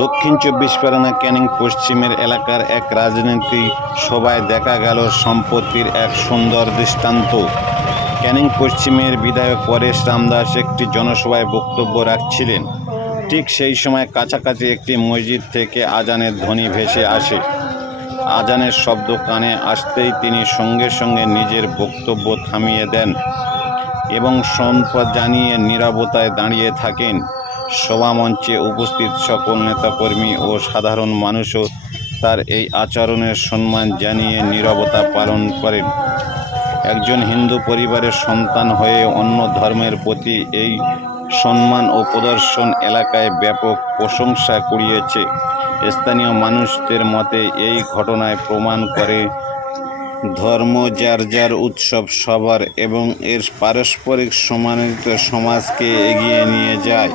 দক্ষিণ চব্বিশ পরগনা ক্যানিং পশ্চিমের এলাকার এক রাজনৈতিক সভায় দেখা গেল সম্পত্তির এক সুন্দর দৃষ্টান্ত। ক্যানিং পশ্চিমের বিধায়ক পরেশ রামদাস একটি জনসভায় বক্তব্য রাখছিলেন। ঠিক সেই সময় কাছাকাছি একটি মসজিদ থেকে আজানের ধ্বনি ভেসে আসে। আজানের শব্দ কানে আসতেই তিনি সঙ্গে সঙ্গে নিজের বক্তব্য থামিয়ে দেন এবং সম্মতি জানিয়ে নীরবতায় দাঁড়িয়ে থাকেন। সভামঞ্চে উপস্থিত সকল নেতাকর্মী ও সাধারণ মানুষও তার এই আচরণের সম্মান জানিয়ে নীরবতা পালন করেন। একজন হিন্দু পরিবারের সন্তান হয়ে অন্য ধর্মের প্রতি এই সম্মান ও প্রদর্শন এলাকায় ব্যাপক প্রশংসা কুড়িয়েছে। স্থানীয় মানুষদের মতে এই ঘটনায় প্রমাণ করে ধর্ম যার যার উৎসব সবার এবং এর পারস্পরিক সম্মানিত সমাজকে এগিয়ে নিয়ে যায়।